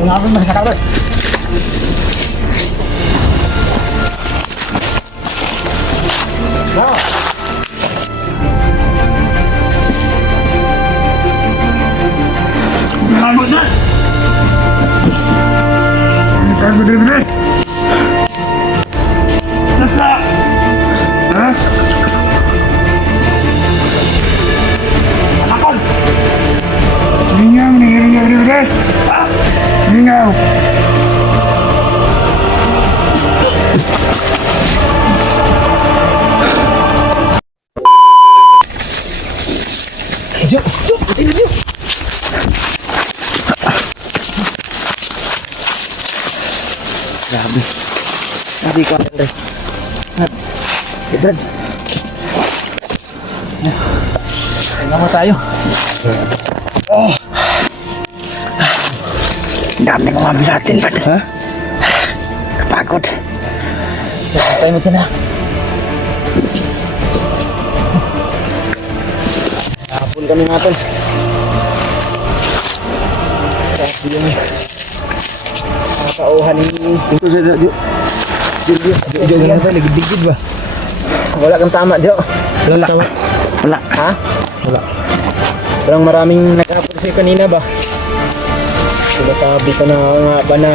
Ngapon mas nakabot. Bravo. Ngapon na. Ngapon na. Nasa. Ha? Ngapon. Ningaw. Ningaw. Jom, tinggal jom. Grabe ka, Andre. Brad. Tingnan mo tayo. Oh. Dami ng mga bilatin, Brad. Ha? Kapagod. Tayo mo na. Hapon kami natin. Tapos yung nakauhan ni... Ito sa Jo. Jo na tayo, ligid ba? Wala kang tama, Jo. Wala. Wala. Ha? Wala. Parang maraming naghapon sa'yo kanina ba? Sila sabi ko na nga ba na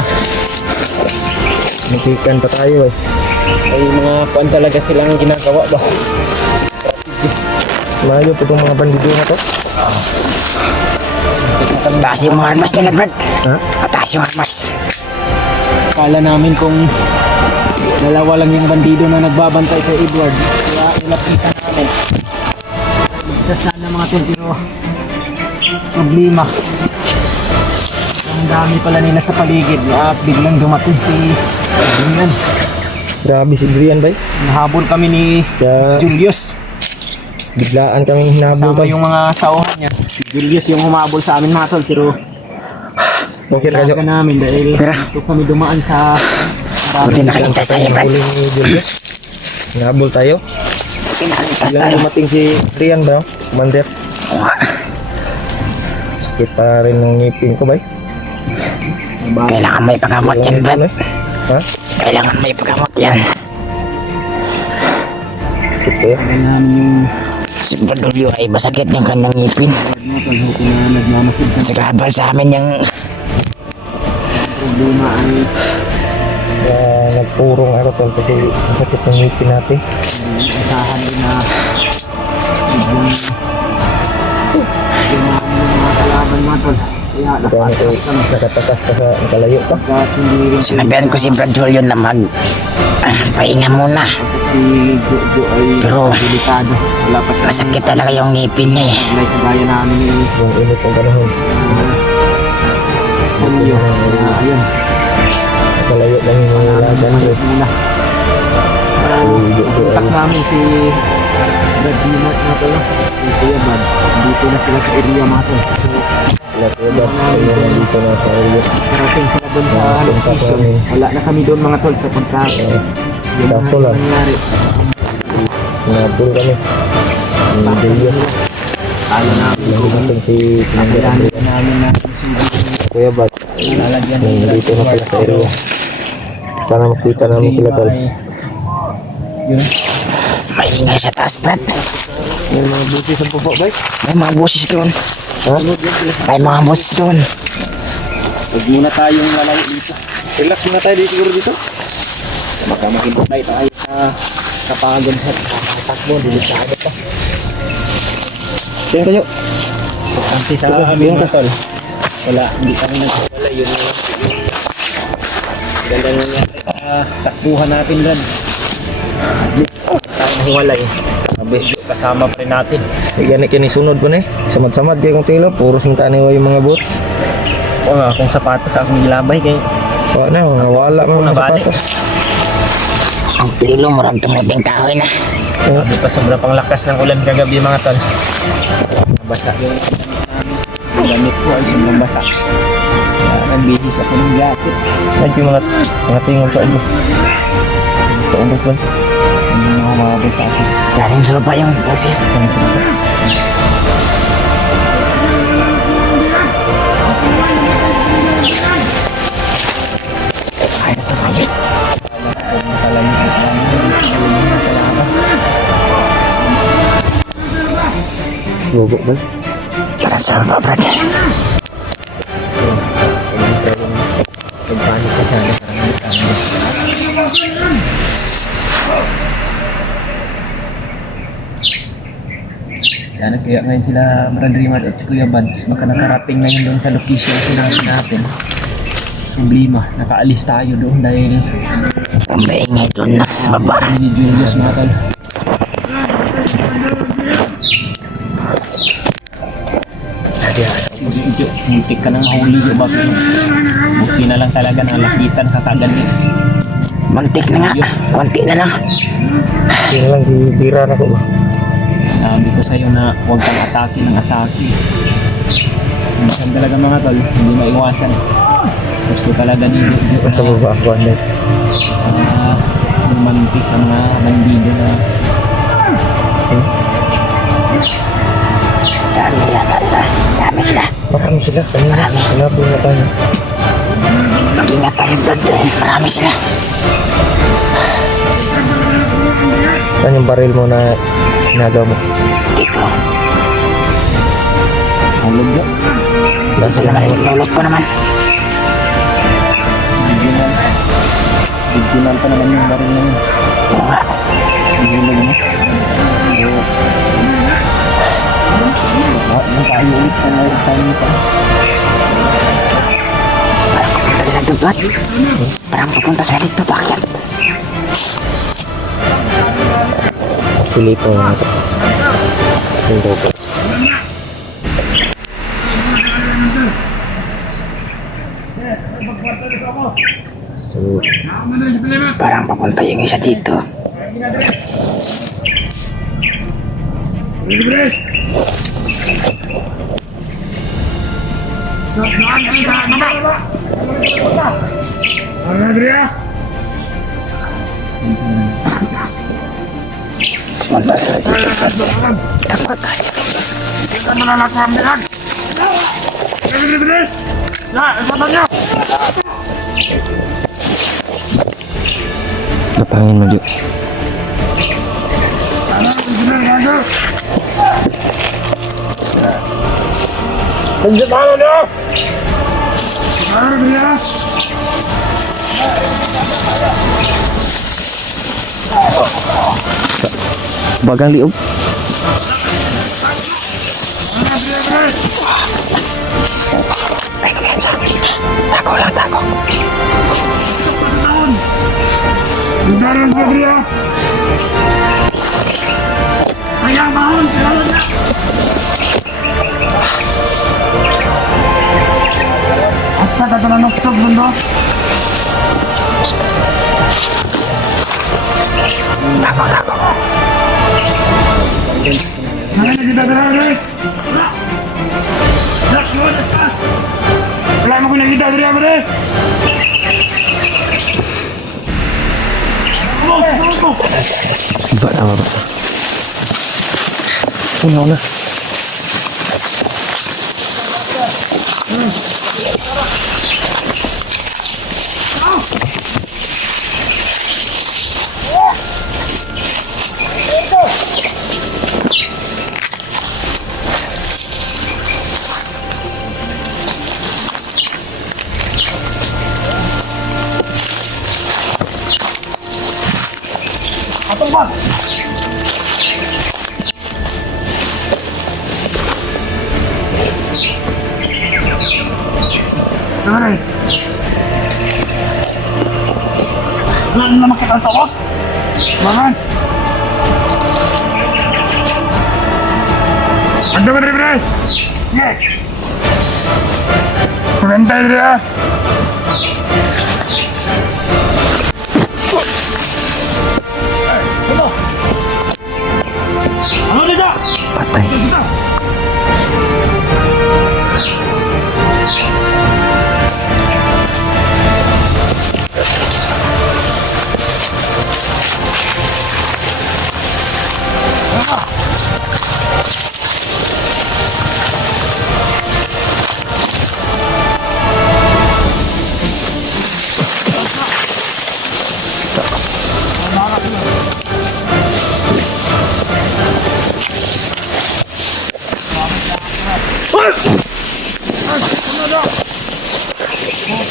nagikan pa tayo eh. Ay mga kuan talaga silang ginagawa ba? Strategy. Malayo po itong mga bandido na to. Taas yung mga armas nila, Brad. Ha? Taas yung armas. Akala namin kung dalawa lang yung bandido na nagbabantay kay Edward. Kaya ilapitan namin. Ligtas sana mga tol, pero problema. Ang dami pala nila sa paligid at biglang dumating si Adrian. Grabe si Adrian bay. Nahabol kami ni Julius. Biglaan kaming hinabol Sama bay. yung mga tauhan niya. Si Julius yung humabol sa amin mga tol, pero Okay ka, Jo? namin dahil dito kami dumaan sa Buti nakaligtas tayo, Brad. Huli ni Julius. Hinabol tayo. Buti nakaligtas Biglang tayo. dumating si Adrian ba? Commander. Oo nga. Sakit pa rin ng ngipin ko bay. Kailangan may pagkamot yan, Brad. Ha? Kailangan may pagkamot yan. Sakit ko yan. Si Brad Julio ay masakit yung kanyang ngipin. Sagabal sa amin yung problema ay Nagpurong ako tol kasi masakit ng ngipin natin. asahan din na biglang yung mga kalaban mga tol. Kaya Ito nakatakas ka sa kalayo pa. Kahit hindi rin sinabihan ko si Brad Julio na pahinga muna. si Jo ay Pero delikado. Wala pa siya masakit talaga yung ngipin niya eh. like kagaya namin ni Yung init ng panahon. Julio. Ayun. Kalayo lang yung lagan ko. Muna. Kontak namin si Brad Dimot na to. Si Kuya Bad. Dito na sila sa area mga tol. Dito na sa area. Parating sila doon sa location. Wala na kami doon mga tol sa kontrata. Yun Kaso ang lang. nangyari. Hinabol kami. Yung Julius. Ayaw namin. Dumating si Commander Kailangan Adrian. namin na Kuya Bad. lalagyan Dito na pala sa area. Sana makita namin sila tol. Yun. Maingay sa taas, Brad. Yung mga buti sa pupo ba? May mga boses doon. Ha? May mga boses doon. Huwag muna tayong lalayo dito. Relax muna tayo dito siguro dito. Baka makibutay tayo sa pagod sa takbo. Delikado pa. Tingnan tayo. Kanti sa amin mga tol. Wala, hindi kami nagwala. Yun yung ganda nga takbuhan natin doon. At least tayo mahiwalay. Kasama pa rin natin. Ganit kinisunod po na eh. Samad-samad kayo kung tilo. Puro sintaan yung mga boots. O nga, kung sapatos akong gilabay kayo. Wala na, mga wala mga Nabalik. sapatos. Ang pilo, murang tumuting kahoy na. Sabi pa sobra pang lakas ng ulan kagabi mga tol. Nabasa yung gamit ko ay sobrang basa. Kaya nagbihis ako ng jacket. Ay, yung mga tingol sa iyo. Paubos ba? Ano mga mababay sa akin. Galing sa lupa yung boses. Gogo ba? Para sa baba, brad. Pagpanik ka sana. Sana kaya ngayon sila Brad Rimad at Kuya Bads baka nakarating ngayon doon sa location na sinabi natin. Problema, nakaalis tayo doon dahil Ang maingay doon na baba. kami ni Julius mga tol. Medyo muntik ka nang mahuli yung bakit. Buti na lang talaga nalakitan ka kagad eh. Muntik na nga. Kunti na lang. Hindi na lang, tira na ko ba? Sabi ko sa'yo na huwag kang atake ng atake. Minsan talaga mga tol, hindi maiwasan. Gusto talaga ni Jojo Sa na baba ako, ano? lumantik sa mga bandido na Dami yan, brad. Dami sila. Marami sila, kanina. Hanapin na tayo. Mag-ingat tayo, brad. Marami sila. Saan yung baril mo na ginagawa mo? Dito. hulog yun. Nasa Sila lang kayo. Lulot pa naman. Original. Original pa naman yung baril na yun. Oo nga. Sinulog mo. Yung tayo ulit pa na yung tayo pa. Parang papunta sila doon, brad. Parang papunta sila dito. Bakit? silipong yung gogo. So, Parang papunta yung isa dito. Papunta sila dito, brad. Dapat tayo. napangin mo, Jo. Bagang liog. May kumpiyansa. Tako lang, tako. Tako, tako. Wala mo ko nakita diri mo rin. Ba na ba? Puno na. Nanay. Wala na makita sa boss. Mangan. Ando ba diri? Yes. Kumentay diri ah. Ano dito? Patay.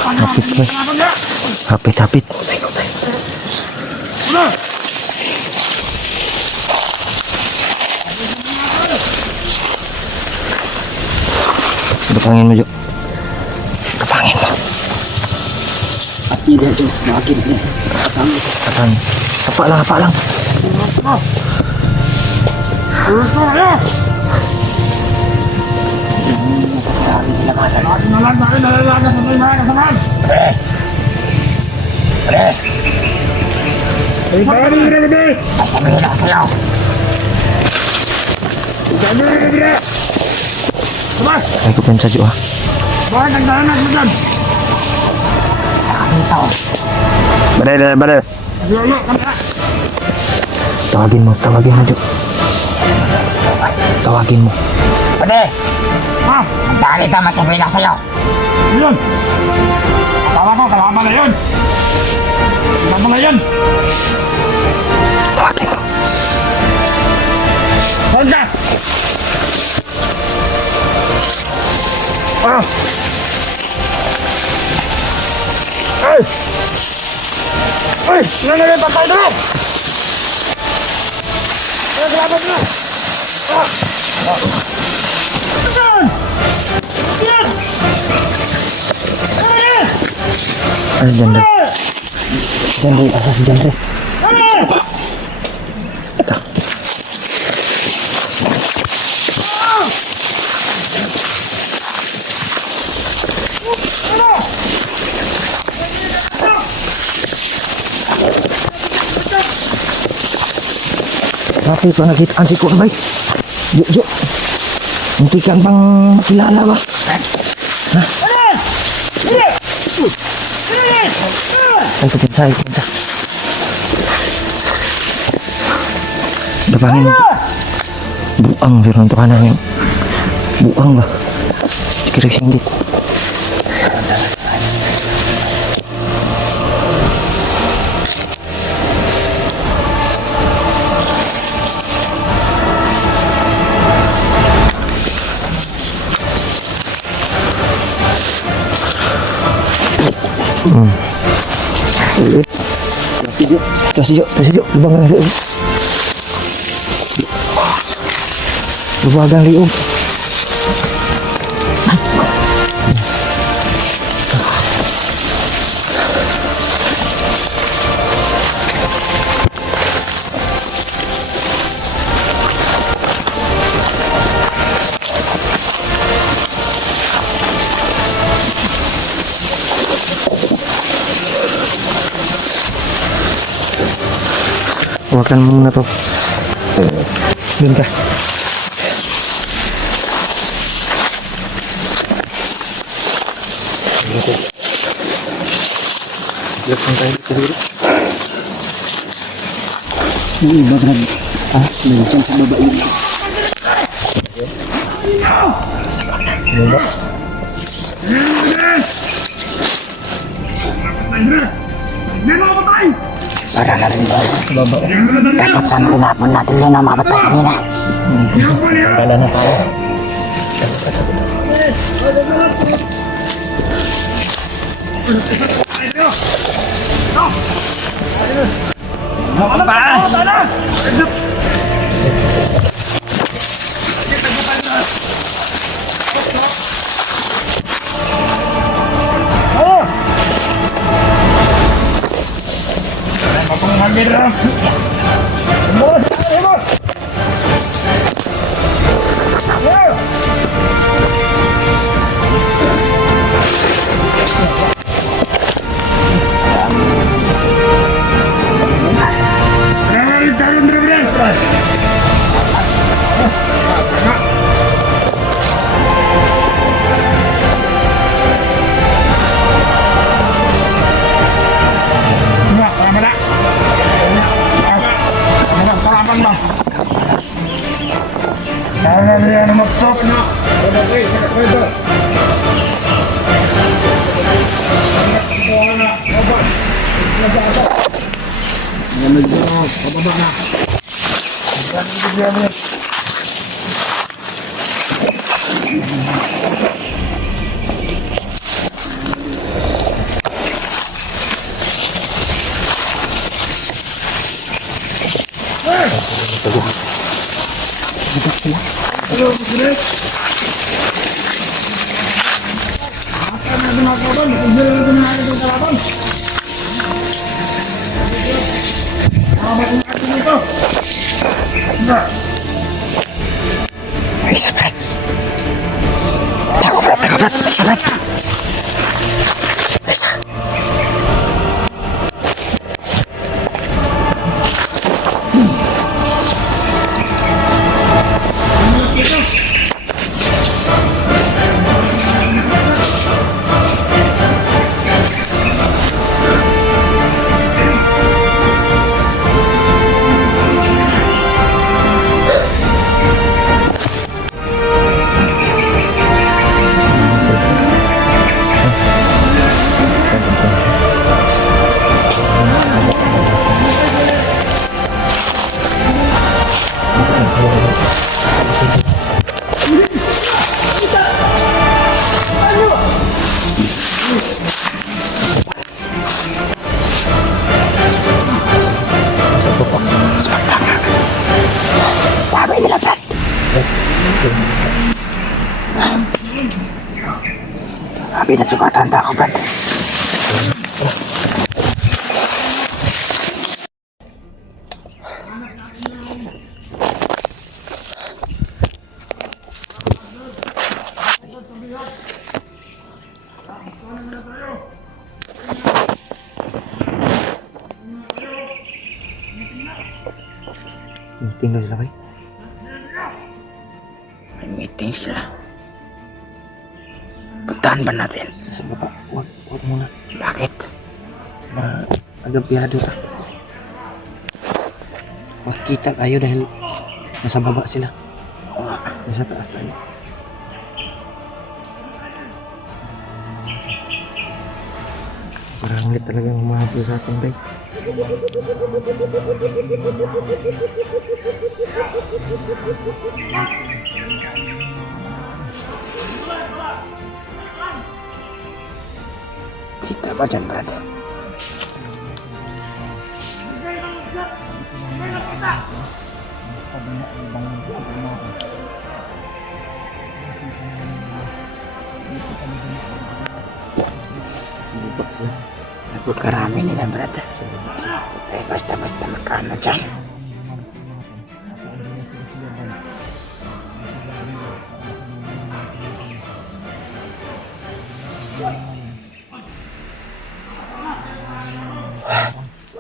Hapit ba? Hapit, hapit. Kapangin mo, Jo. Kapangin mo. At hindi ito, nakakit niya. Kapangin. Sapa lang, sapa lang. Sabihin ako sa'yo. Ay, ko pinsa, Jo, ha. Badal. Tawagin mo, Jo. Tawagin mo. Pwede. Magdali ka, magsabihin ako sa'yo. Yun! Tawa ko, kalaban na yun! Kalaban na yun! Tawagin mo. Huwag ka! Ah! Ay! Ay! Nangyari pa tayo doon! Ay, kalaban na! Ah! Yan! Yan! Ay, dyan, dyan. Sandali, asas dyan rin. Bakit pa nakitaan si Kurbay? Jo. Muntikan pang makilala ba? Ay, kupinsa. Gapangin mo. Buang, pero untuk ka namin. Buang ba? Kira singgit. Kasih Jo. Lubangan liog. Lubangan liog. Hawakan mo muna to. Doon ka. Yung iba, grab. Nandiyan sa baba yun. Para na rin ba? Dapat sana tinapon natin yun ang mga batay kanina. Wala na tayo. natin mga kalaban. Matigil natin mga ating kalaban. Mamatong natin ito. Ay, sakit. Tako, Brad. Ay, sakit. Ay, sakit. Sabi nila, Brad. Sabi na sugatan ako, Brad. Meeting daw sila, bay. May meeting sila. Puntahan ba natin? Sa baba. Huwag muna. Bakit? Agabyado ta. Makita tayo dahil nasa baba sila. Oo nga. Nasa taas tayo. Parang hindi talagang umahabol sa atin, bay. Kita ba dyan, Brad? Napagkarami nila, Brad. Ay, basta-basta magkano dyan.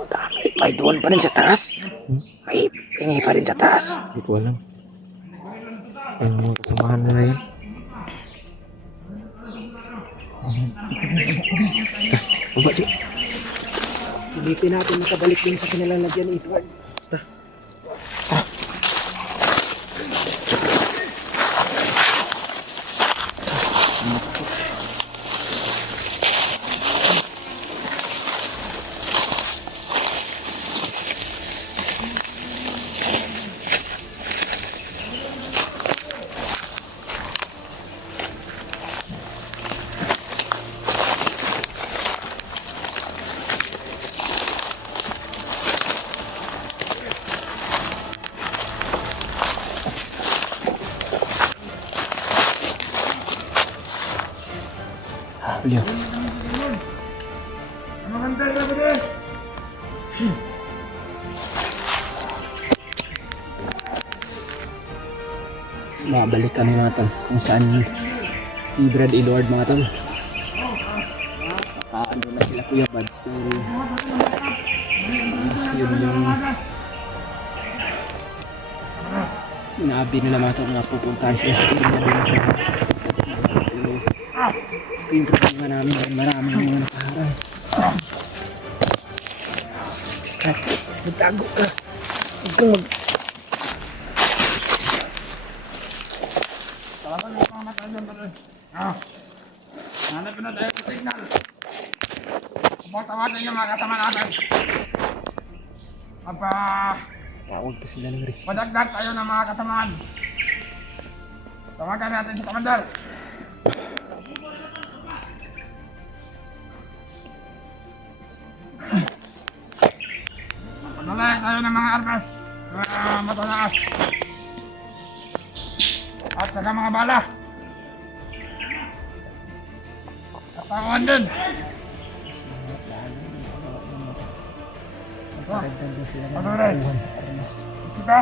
Dami. May doon pa rin sa taas. May pingi pa rin sa taas. Hindi ko alam. Yung mga kasamahan nila yun. Baba, di. Pilitin natin makabalik din sa kanilang lagyan, Edward. Beliau. Mabalik kami mga tol kung saan si Brad Edward mga tol. Ando na sila Kuya Buds dahil yun yung sinabi nila mga tol na pupuntahan sila sa area doon sa pero ito yung problema namin dahil marami yung mga nakaharang. Magtago ka, huwag kang mag Salamat ng mga matandang pala. Hanap na tayo ng signal. Tawagan yung mga kasama natin. tawag to sila ng risk. Padagdag tayo ng mga kasamaan. Tawagan natin si Commander. Padalay tayo ng mga armas. Matanaas. At saka mga bala. Patangan din. Magkaragdag din sila ng Ano mga rin? buwan na armas. Kita?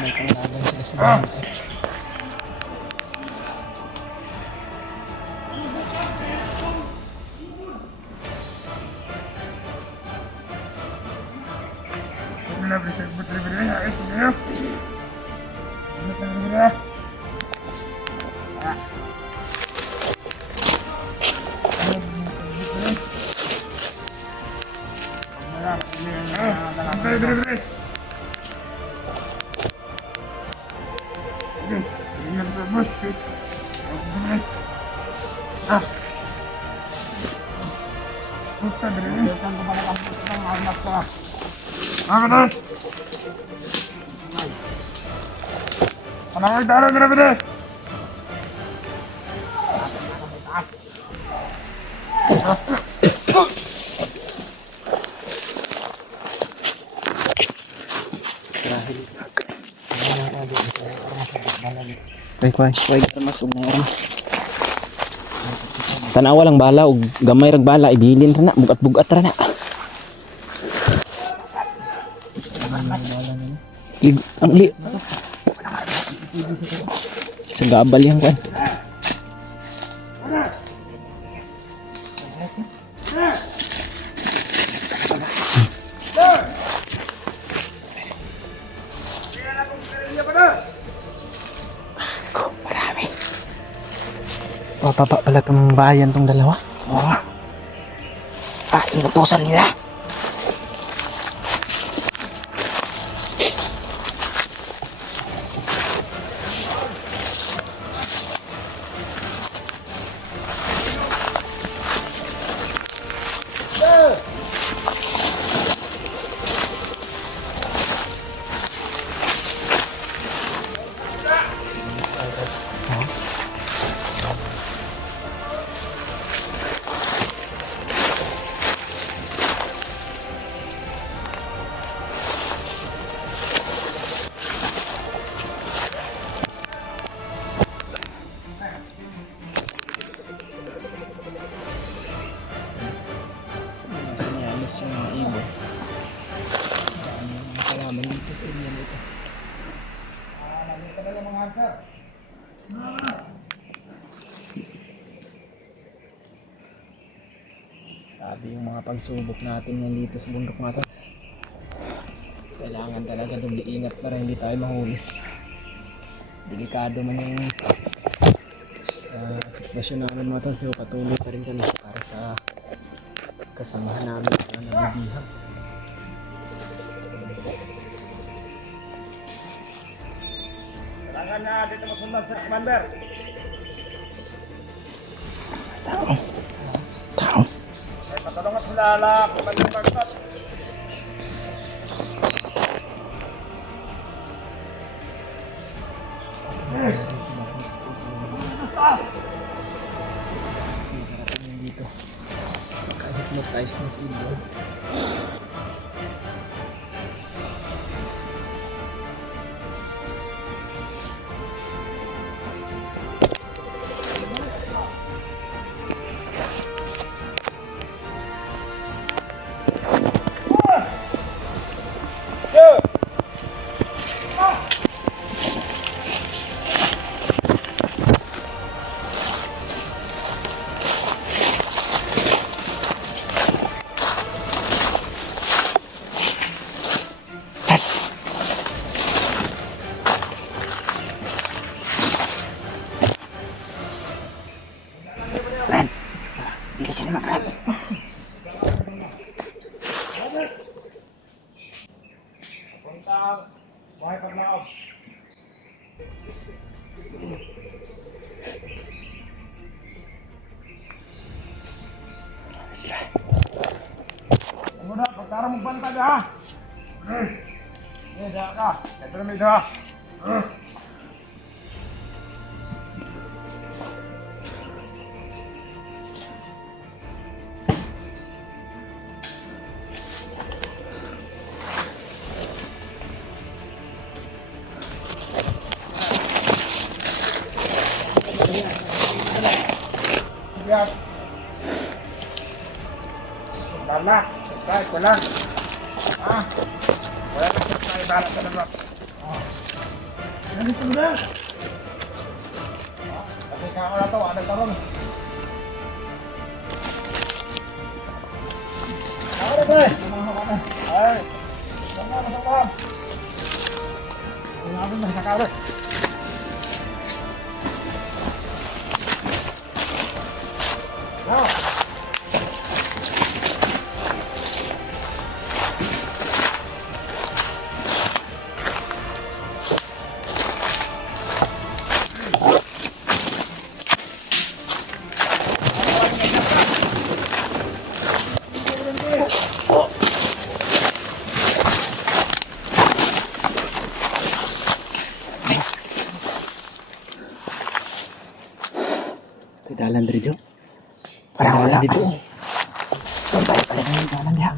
May panglaban sila sa gamit. Wala ba siya buti-buti? Ayos niyo. Buti-buti. Buti-buti. Ingat ka, bos. Buti-buti. Apa dah? Anak darah berapa? Kuy, armas ug na armas. Tanawa lang bala ug gamay rag bala ibilin ra na, bugat-bugat ra na. Ang li. Sa gabal yan kuan. Marami. Papapa pala itong bayan tong dalawa. Oh. Inutusan nila. Sinyalis yung mga ibon. Kalaban dito sa inyo dito. Sabi yung mga pagsubok natin yan dito sa bundok natin. Kailangan talaga doble ingat para hindi tayo mahuli. Delikado man yung sitwasyon namin mga tol, pero patuloy pa rin kami para sa kasamahan namin na nabibihag. Kailangan na dito masundan sa commander. Tao. Ay patulungan sila ala commander Bagsat. Nakarating yan dito. Maka-hypnotize na si ibon. Hindi kasi naman rat. Buhay paglaob. Muna, pagkara mong bantag ha. Ini dah ka. Ito na may dah. biyak. Lala, subscribe ko lang. Ah, wala na subscribe, bahala ka lang. Ano gusto mo na? Kasi nga ako na ito, ano ka ron? Ako na ba? Ay, sama. Ano na, nakawin. Dalan diri jo. Parang wala. Dito. Tayo pala na yung dalan niya.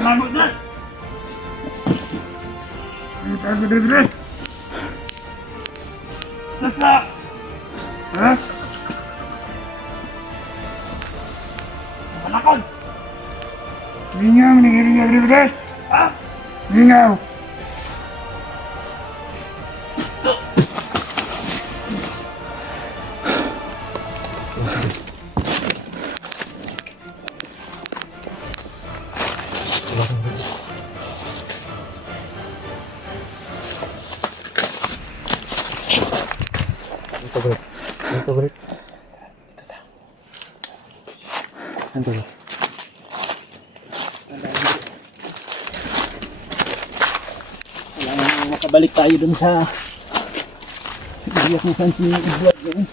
Lamot na! Tayo bidre-bidre! Nasa! Ha? Malakon! Lingaw, ningiringaw bidre-bidre! Ha? Lingaw! Ito bro. Ito bro. Kailangan makabalik tayo dun sa iyak ni San si Edward yun.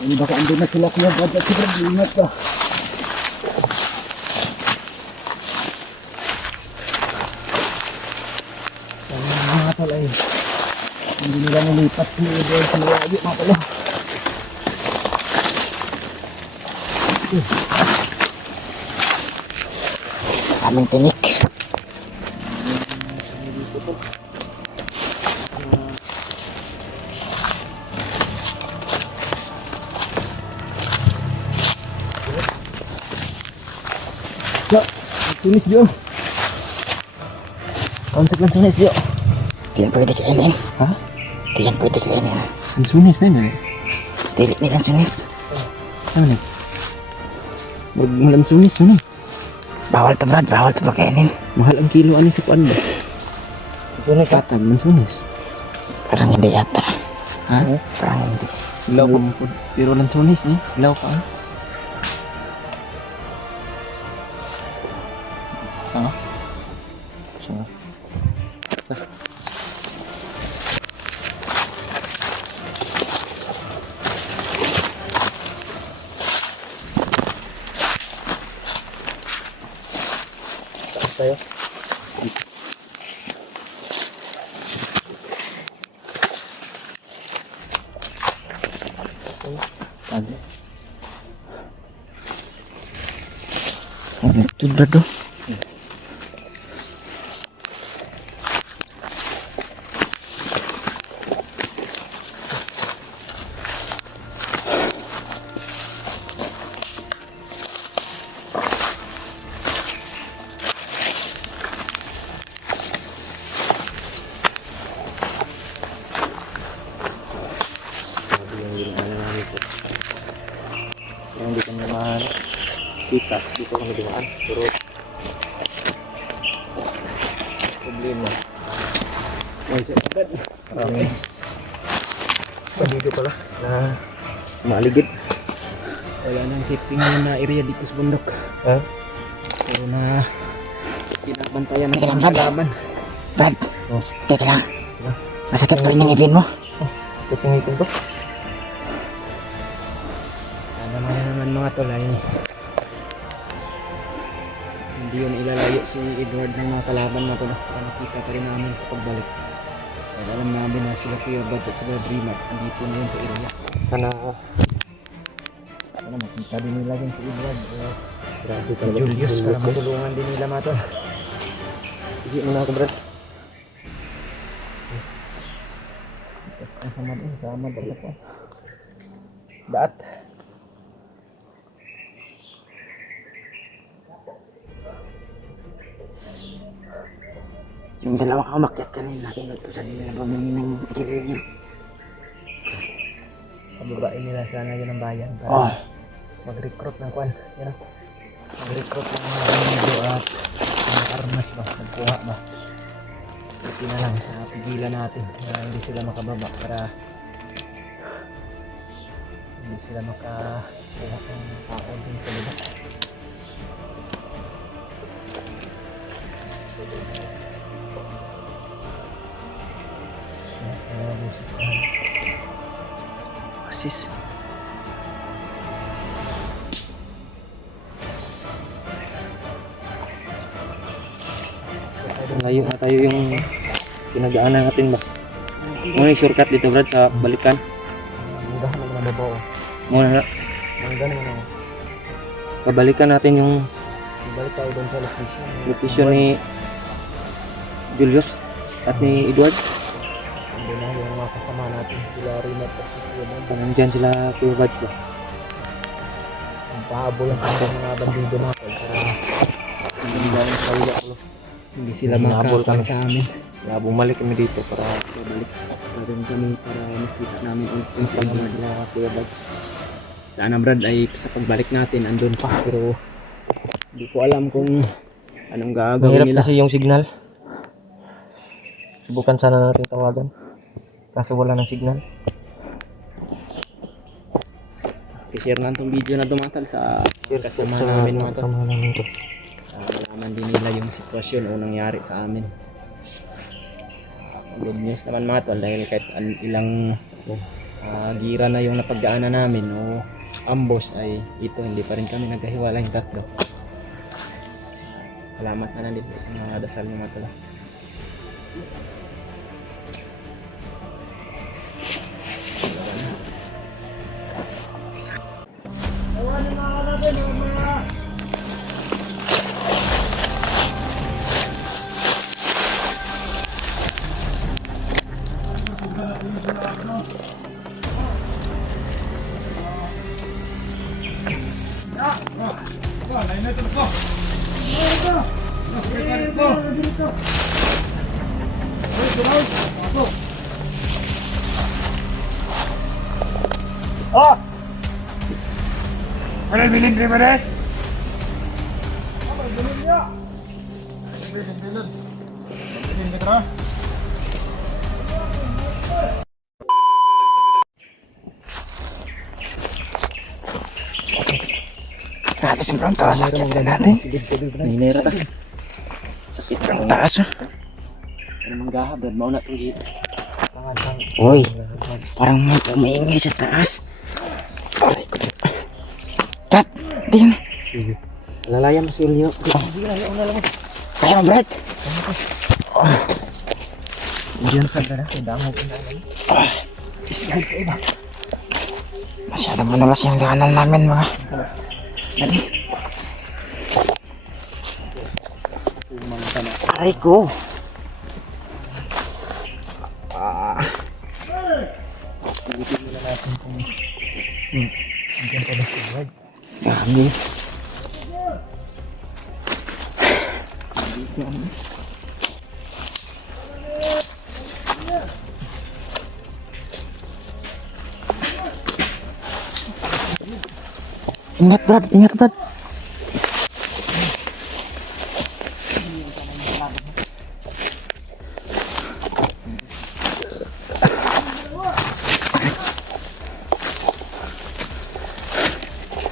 Hindi baka andun na sila kuya Brad at si Brad, ingat ka. Mga tol ay hindi nila nalipat si Edward sa layo mga tol. Aming tinik. Ya, sunis dia. Konsekuensi sunis dia. Di yan pwede kainin. Ha? Di yan pwede kainin. Ang sunis na yun. Dili nilang sinis. Ano na? Malang sunis yun eh. Bawal to Brad, bawal to pagkainin. Mahal ang kilo ani sa kuan ba? Sunis patag, man sunis. Parang hindi yata. Ha? Parang hindi. Ilaw pa mo po. Pero lang sunis ni. Ilaw pa. Sama? Sama. Tayo. Ano? Ano ito Brad oh? Yang di kami kita dito kami dumaan pero problema Ay, sa Brad. Marami. Bandido pala na maaligid. Wala nang safety ngayon na area dito sa bundok. Ha? Pero na pinabantayan ng Teka lang, mga Brad. kalaban. Brad, teka lang. Masakit pa rin yung ngipin mo. Tutungipin ko. Sana naman mga tol ay hindi yun ilalayo si Edward ng mga kalaban na tol. Para nakita pa rin namin sa pagbalik. Dahil alam namin na sila Kuya Bad at sila Dreamer. Hindi po na yun sa area. Sana Sana makita din nila din si Edward. grabe talaga. Julius para matulungan din nila mga tol. Sige muna ako, Brad. Sama dapat po. Daat. Yung dalawa ka umakyat kanina, inutusan nila na bumili ng sigarilyo. Pababain nila sana yun ang bayan para Oh, mag-recruit ng kwan. Yan o. Mag-recruit ng mga binido at mga armas ba. Nagkuha ba. Ito na lang sa pigilan natin na hindi sila makababa para hindi sila makakuha ng tao din sa lugar. Asis. Layo na tayo yung pinagdaanan natin ba? Muna yung shortcut dito, Brad, sa balikan. Mudahan naman ang babaw. Muna na. Mangga naman ako. Pabalikan natin yung Ibalik tayo doon sa location. location ni Julius at ni Edward. Hindi na yung mga kasama natin. Sila Rinat at sila Bad. Nandyan sila Kuya Bads ba? Pahabol ang kanilang mga bandido natin para hindi sila Hinahabol makakapag kami. sa amin. Kaya bumalik kami dito para Balik pa rin kami para makita namin ulit yung si pangalan Edward. nila Kuya Bads. Sana Brad ay sa pagbalik natin andun pa pero hindi ko alam kung anong gagawin Mahirap nila. kasi yung signal. Subukan sana natin tawagan. Kaso wala ng signal. I-share na itong video na dumatal sa kasama namin mga to. Kasama namin to. Malaman din nila yung sitwasyon o nangyari sa amin. Good news naman mga tol dahil kahit ilang gira na yung napagdaanan namin o ambos ay ito hindi pa rin kami nagkahiwalay yung tatlo. Salamat na lang din po sa mga dasal ng mga tol. Oh! Ano yung bilin rin mo rin? Grabe sobrang taas sakit na natin. Nahinera ta. Sobrang taas. Ano manggaha Brad mao na itong Uy, parang may umaingay sa taas. Aray ko. Brad, di na. Lalaya mas Julio. Kaya mo, Brad. Diyan sa dara kay damo ko na lang. Isgay ko ba? Masyadong manulas yung daanan namin mga. Dali. Aray ko. Diyan pa ba si Edward? Gabi. Ingat Brad, ingat Brad.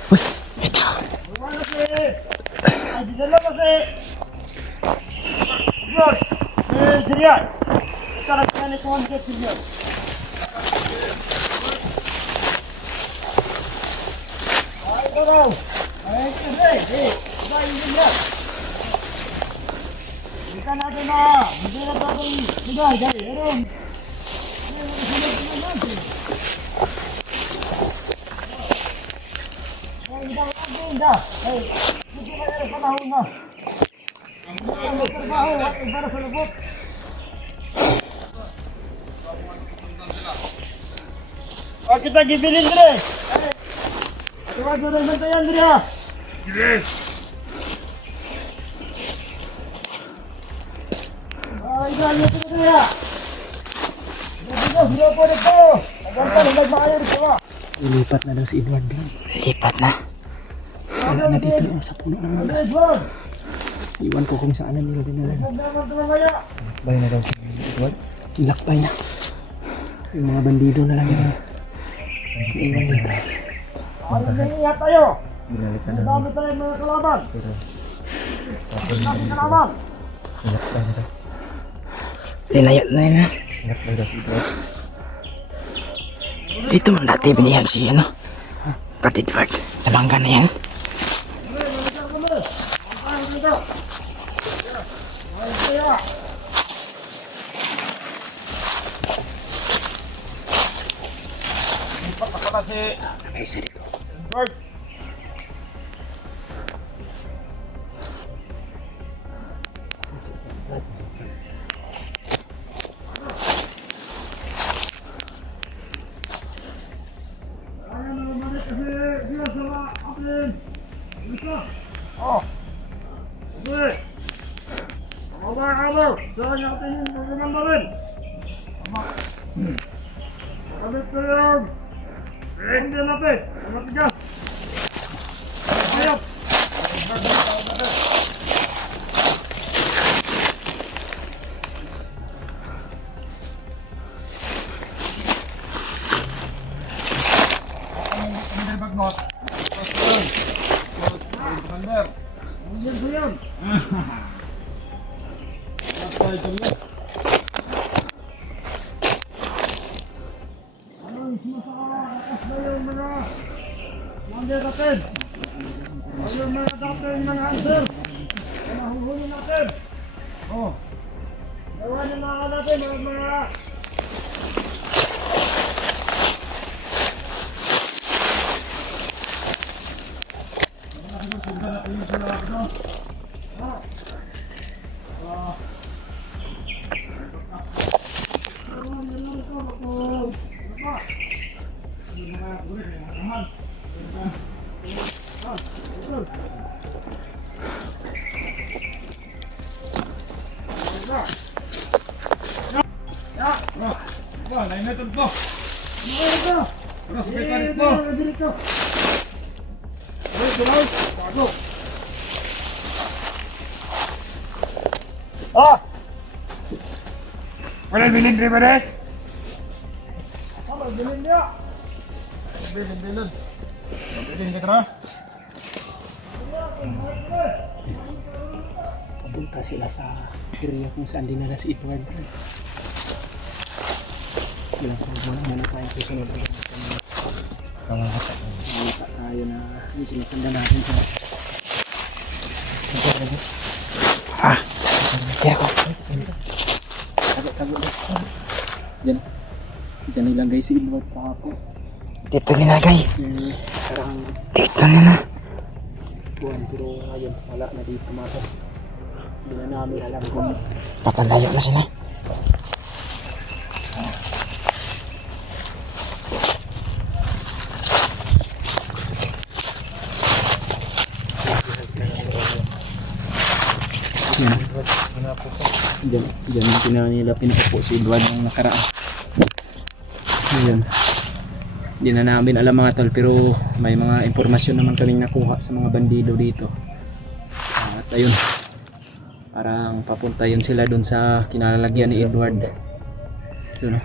Uy, ito. Ay, dinala kasi. Yun. Sirian. Ito nagkanik ko ang jet sirian. Ay, ito raw. Ay, kasi. Dahil din yan. Hindi ka natin na. Hindi na natin. Sige, dahil. Meron. Hindi. Ay, hindi na yan sa panahon na. Ang trabaho at para sa lubot. Huwag kita gibilin, Dre. Tuwag mo rin sa tayan, Dre. Dre. Ay, ganyan ito na, Dre. Hindi po nito. Naganta na nagmaayos ko. Ilipat na daw si Edward doon. Lipat na. Wala na dito yung sa puno ng mga. Edward. Iwan ko kung saan na nila dinala. Nagdaman ko kaya. Bay na daw si Edward. Ilakbay na. Yung mga bandido na lang yung iwan dito. Ano na iiyak tayo? Binalikan na Dami tayo mga kalaban. pero Dami kalaban. inakbay na daw. Linayo na yun. Inakbay daw si Edward. Dito man dati binihag si ano. Brad Edward. Sa mangga na yan. May isa dito. Ayun mga dating mga answer. Nahuhuli natin. Oh. Gawanin mga natin mga Wala bilin rin ba rin? Wala bilin niya. Bilin. Bilin ka na. Papunta sila sa area kung saan dinala si Edward. Sila muna tayo susunod. Mamata tayo na sinasanda natin sa Kaya ko. tago-tago. Diyan nilagay si Edward kahapon. Dito nilagay. Parang Dito na. buwan pero ngayon wala na dito mga. Hindi na namin alam kung Papalayo na sila. Diyan nila pinaupo si Edward nung nakaraan. Ayan. Hindi na namin alam mga tol pero may mga impormasyon naman kaming nakuha sa mga bandido dito. At ayun. Parang papunta yun sila dun sa kinalalagyan ni Edward. Yun.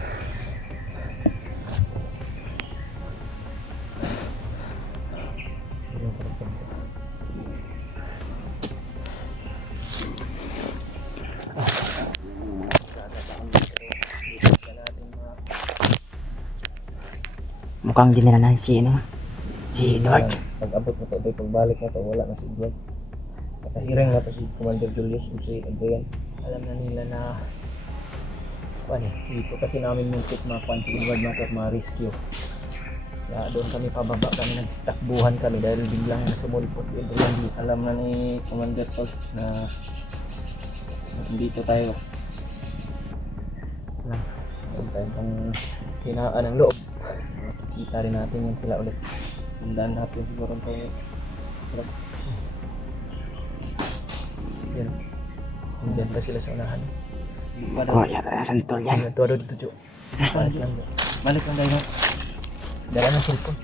Mukhang dinala na si Edward. Pag-abot mo to, doy, pagbalik mo to, wala na si Edward. Nakahirang na to si Commander Julius o si Adrian. Alam na nila na dito kasi namin muntik makuan si Edward at ma-rescue. Kaya doon kami pababa kami, nagtakbuhan kami dahil biglang sumulpot si Adrian. Alam na ni Commander Tol na dito tayo. Meron tayong pang hinaan ng loob. Kita rin natin yun sila ulit. Tandaan natin siguro tayo. Yan. Nandiyan na sila sa unahan. Oh, yata na santol yan. Todo dito, Jo. Balik lang. Balik lang tayo. Dala ng cellphone.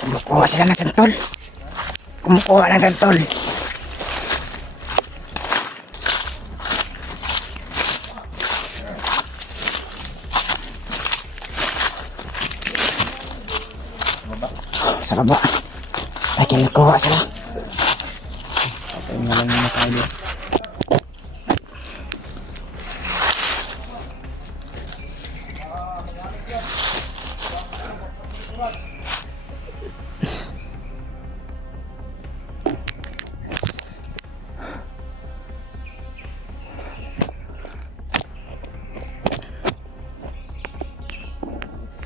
Kumukuha sila ng santol. Kumukuha ng santol. Sa baba. Ay, kinukuha sila. Okay, nga lang yung nakali.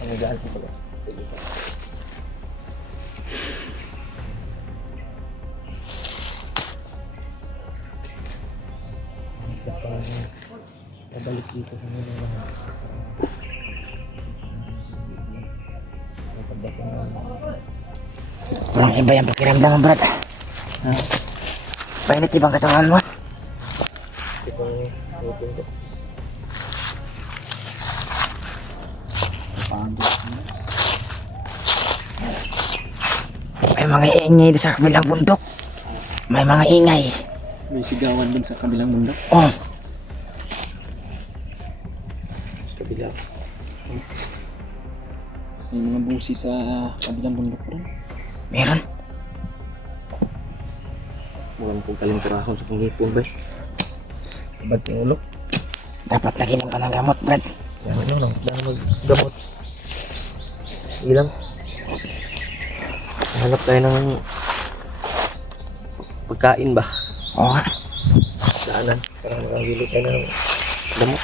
Ang gaan ko pala. Pabalik dito sa mga Walang iba yung pakiramdam mo, Brad. Painit ibang katawan mo. May mga ingay doon sa kabilang bundok. May mga ingay. may sigawan dun sa kabilang mundo. Oh, Sa kabila. May mga busi sa kabilang bundok rin. meron. Mukhang kong kalimperahon sa panghipon ba? Ba't yung ulo? Dapat naginom ka ng gamot, Brad. Yan ano lang, dahil maggamot. Ilang? Hanap tayo ng pagkain ba? Oo nga. Daanan, para makabili tayo ng gamot.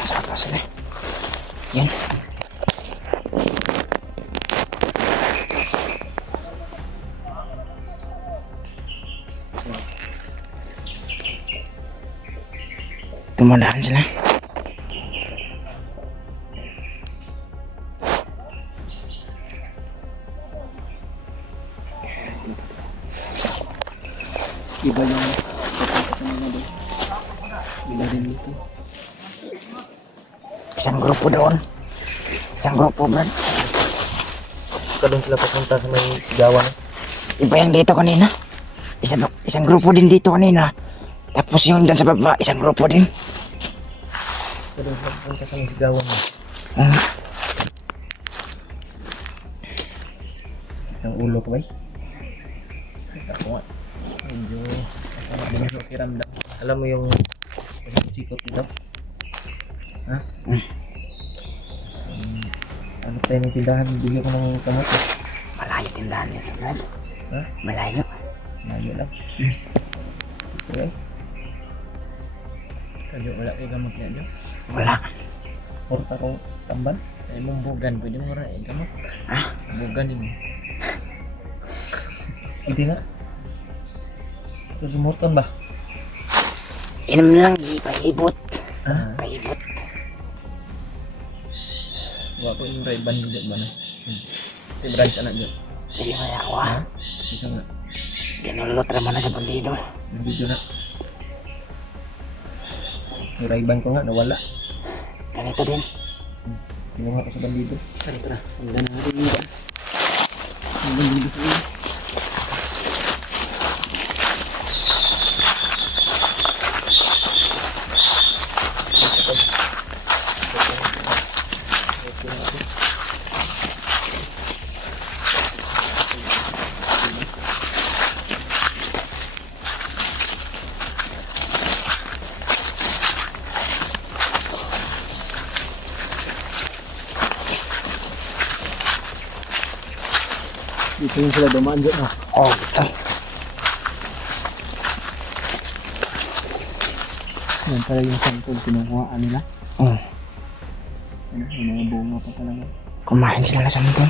Saan pa sila? Yan. Tumandaan sila. Iba yung iba din dito. Isang grupo doon. Isang grupo, Brad. Ka doon sila papunta sa may sigawan. Iba yung dito kanina. Isang grupo din dito kanina. Tapos yung dyan sa baba, isang grupo din. Ka doon sila papunta sa may sigawan. Ang ulo ko ba? Ako nga. Medyo masama din yung pakiramdam. Alam mo yung sikot dito? Ha? Ano tayo ng tindahan? Bigyan ko ng kamot. Malayo tindahan nito, Brad. Ha? Malayo. Malayo lang. Okay. Kadyo wala kayo gamot niya dyan. Wala. Porta ko tamban. Ay mong bugan. Pwede mo rin gamot. Ah, Bugan din. Hindi nga. Ito sumurton ba? inom lang, paibot. Ha? Paibot. Wala ko yung Ray-Ban hindi ba na? Si Bryce anak dyan. Hindi mo ako ah. Ito nga. Ginulot naman na sa bandido. Nandito na. Yung Ray-Ban ko nga nawala. Ganito din. Kinuha ko sa bandido. Tara, tara. Handa na natin yung ba? Ang bandido sa iyo. Dito yung sila dumaan dyan ah. Oh, ito. Yan pala yung sangkod kinukuhaan nila. Oh, Ano, yung mga bunga pa talaga. kumain sila na sa mundo.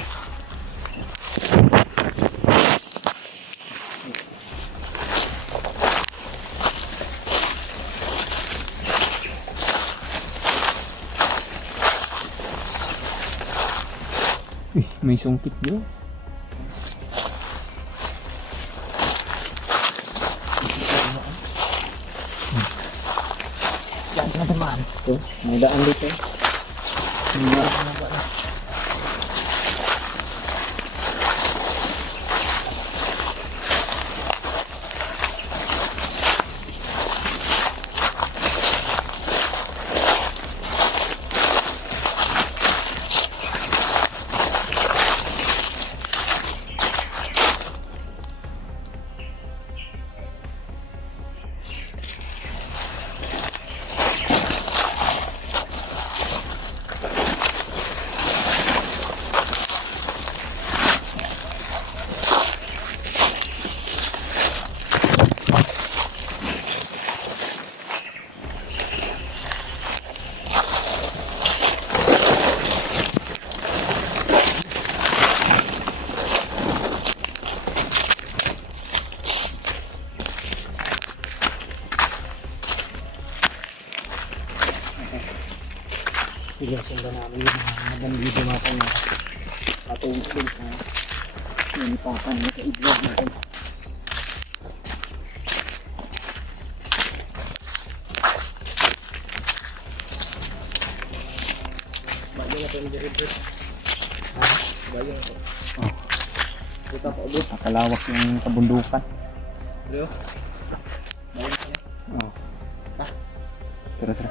May sungkit yun. Diyan sila dumaan. Ito, may daan dito. May daan na ba na? Sinusundan namin yung mga bandido natin na patungkol sa nilipakan na kaidlog natin. Bago na ito yung diribrit. Bago na ito. Oh. Buta pa ubot. Nakalawak yung kabundukan. Bro. Bago na ito. Oh. Tara, tara.